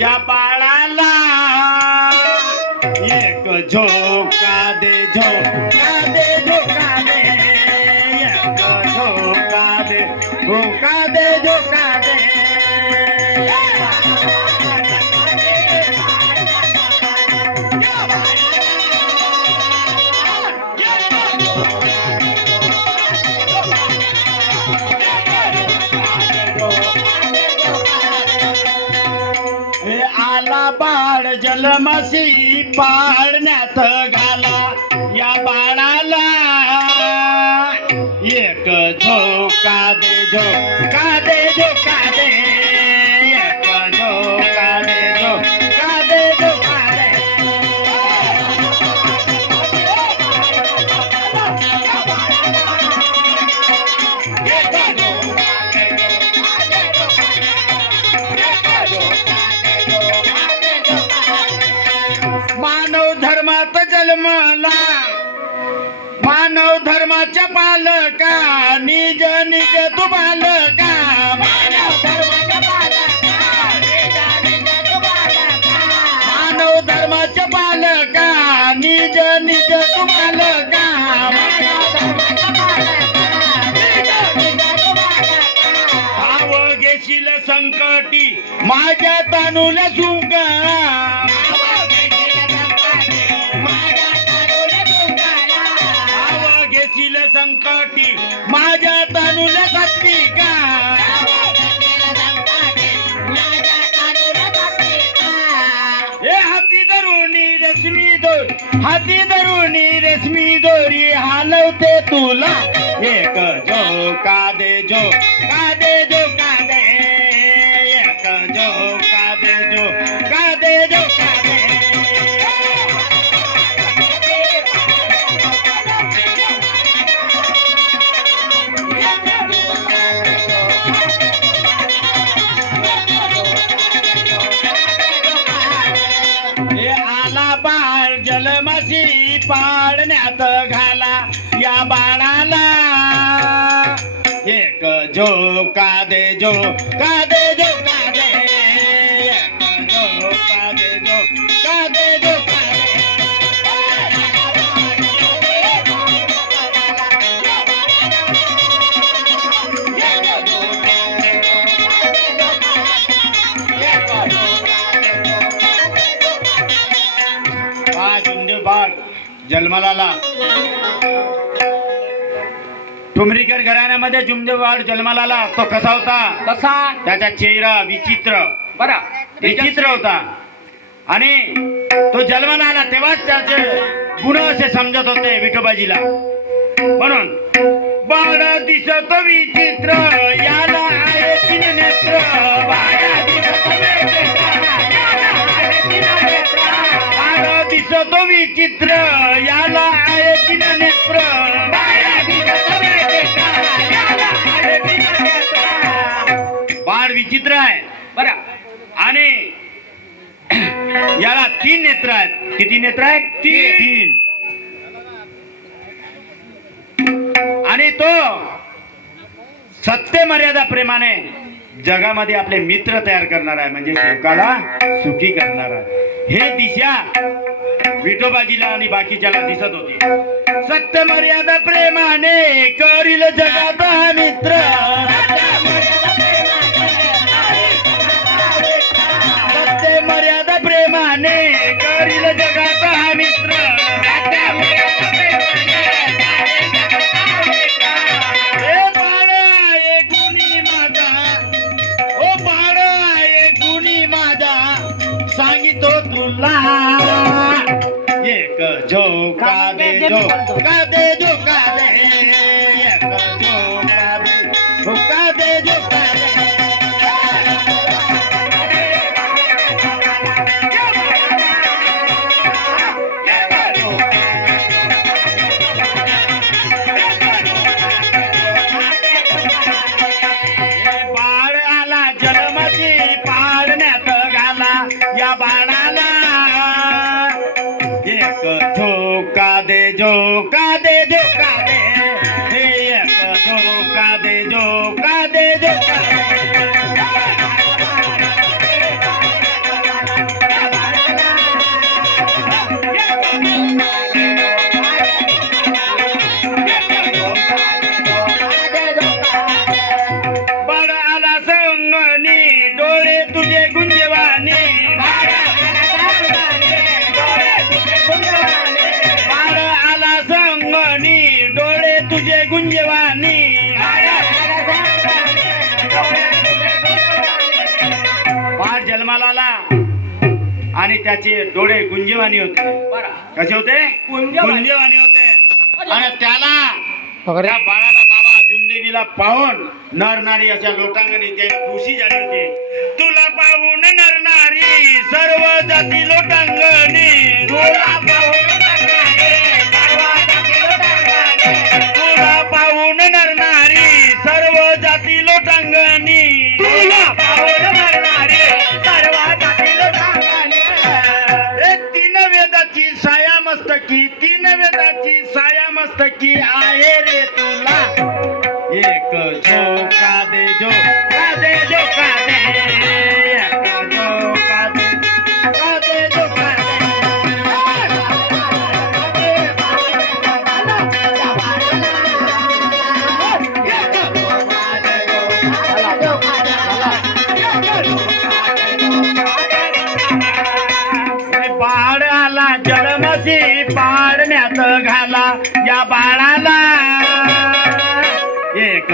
या बाळाला एक झोका कलमसी पाळण्यात घाला. या बाळाला एक झोका दे झोका दे झोका मानव धर्माच्या पालका निज निज तू बालका मानव धर्माच्या पालका निज निज तू बालका भाव घेशील संकटी माझ्या तानुला सुका धरुणी रेशमी दोरी हाती धरुणी रेशमी दोरी हालवते तुला एक जो का दे जो का दे जो घाला या बाळाला एक जो का दे जो का दे जो का दे. जन्माला आला ठुमरीकर घराण्यामध्ये झुंज बाळ जन्माला आला तो कसा होता? कसा? त्याचा चेहरा विचित्र. बरा. विचित्र होता. आणि तो जन्माला आला तेव्हाच त्याचे गुण असे समजत होते विठोबाजीला. म्हणून बाळ दिसत विचित्र याला आहे तीन नेत्र. बाळ दिसत विचित्र, दिसतो विचित्र याला आहे की नेत्र बाळ विचित्र, आहे नेत्र. बाळ विचित्र आहे बरा आणि याला तीन नेत्र आहेत किती नेत्र आहेत तीन. तीन आणि तो सत्य मर्यादा प्रेमाने जगामध्ये आपले मित्र तयार करणार आहे म्हणजे लोकाला सुखी करणार आहे. हे दिशा विठोबाजीला आणि बाकीच्याला दिसत होती. सत्य मर्यादा प्रेमाने करील जगाचा मित्र. एक झोका दे झोका दे दे झोका आणि त्याचे डोळे गुंजेवाणी होते. कसे होते? गुंजेवाणी. होते. आणि त्याला त्या बाळाला बाबा जुमदेवीला पाहून नरनारी अशा लोटांगणी त्याला खुशी झाली होती. तुला पाहून नरनारी सर्व जाती लोटांगणी झाला एक